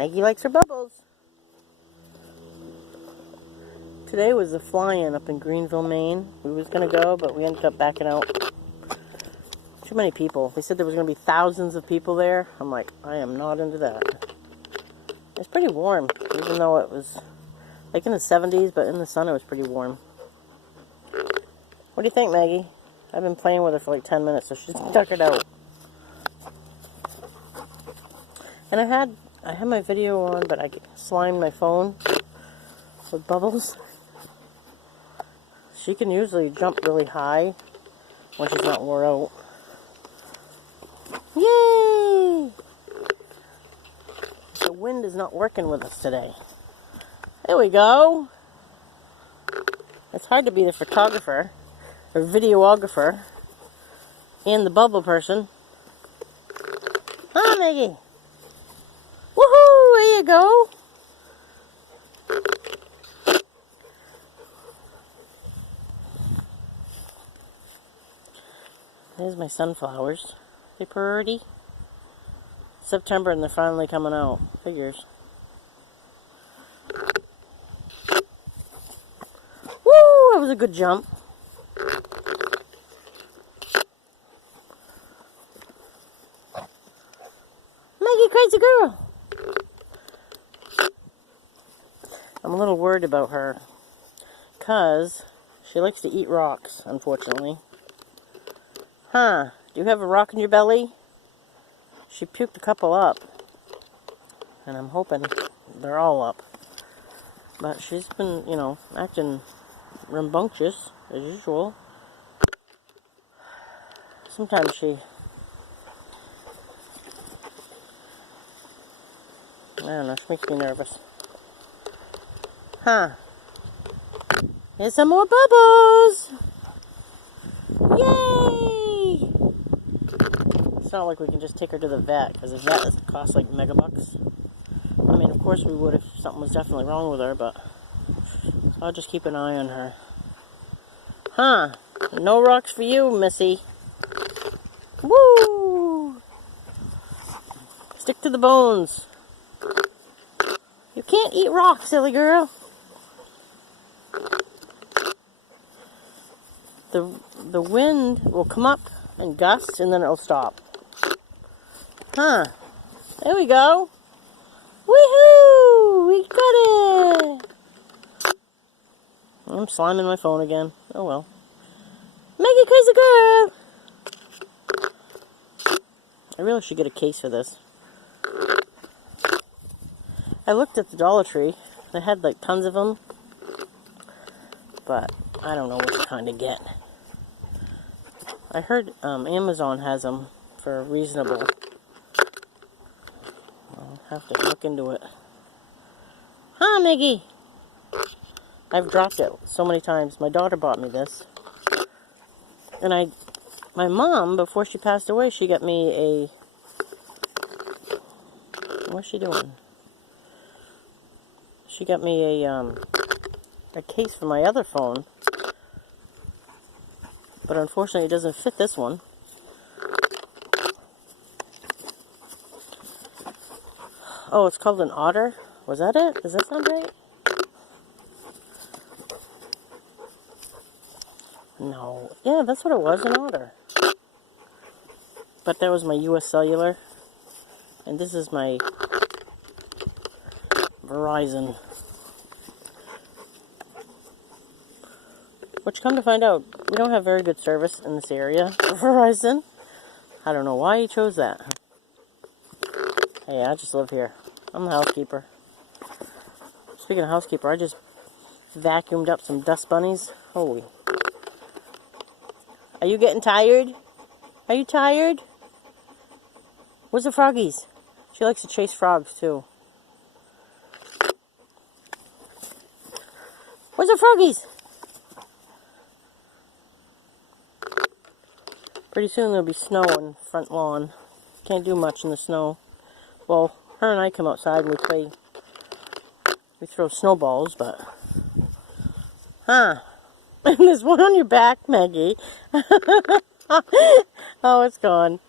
Maggie likes her bubbles. Today was a fly-in up in Greenville, Maine. We was going to go, but we ended up backing out. Too many people. They said there was going to be thousands of people there. I'm like, I am not into that. It's pretty warm, even though it was like in the 70s, but in the sun it was pretty warm. What do you think, Maggie? I've been playing with her for like 10 minutes, so she's tuckered out. And I had my video on, but I slimed my phone with bubbles. She can usually jump really high when she's not wore out. Yay! The wind is not working with us today. There we go. It's hard to be the photographer or videographer and the bubble person. Huh, Maggie? Woohoo! There you go. There's my sunflowers. They're pretty. September and they're finally coming out. Figures. Woo! That was a good jump. Maggie, crazy girl. I'm a little worried about her, because she likes to eat rocks, unfortunately. Huh, do you have a rock in your belly? She puked a couple up, and I'm hoping they're all up. But she's been, you know, acting rambunctious, as usual. Sometimes she... I don't know, she makes me nervous. Huh. Here's some more bubbles! Yay! It's not like we can just take her to the vet, because the vet costs like megabucks. I mean, of course we would if something was definitely wrong with her, but I'll just keep an eye on her. Huh. No rocks for you, Missy. Woo! Stick to the bones. You can't eat rocks, silly girl. The wind will come up and gust, and then it'll stop. Huh. There we go. Woohoo! We got it! I'm sliming my phone again. Oh well. Maggie, crazy girl! I really should get a case for this. I looked at the Dollar Tree. They had like tons of them. But I don't know which kind to get. I heard Amazon has them for reasonable. I'll have to look into it. Huh, Maggie? I've dropped it so many times. My daughter bought me this. And my mom, before she passed away, she got me a... What's she doing? She got me a case for my other phone. But unfortunately, it doesn't fit this one. Oh, it's called an Otter? Was that it? Does that sound right? No. Yeah, that's what it was, an Otter. But that was my US Cellular. And this is my Verizon. Which, come to find out, we don't have very good service in this area for Verizon. I don't know why he chose that. Hey, I just live here. I'm the housekeeper. Speaking of housekeeper, I just vacuumed up some dust bunnies. Holy. Are you getting tired? Are you tired? Where's the froggies? She likes to chase frogs, too. Where's the froggies? Pretty soon there'll be snow on the front lawn. Can't do much in the snow. Well, her and I come outside and we play. We throw snowballs, but... Huh. And there's one on your back, Maggie. Oh, it's gone.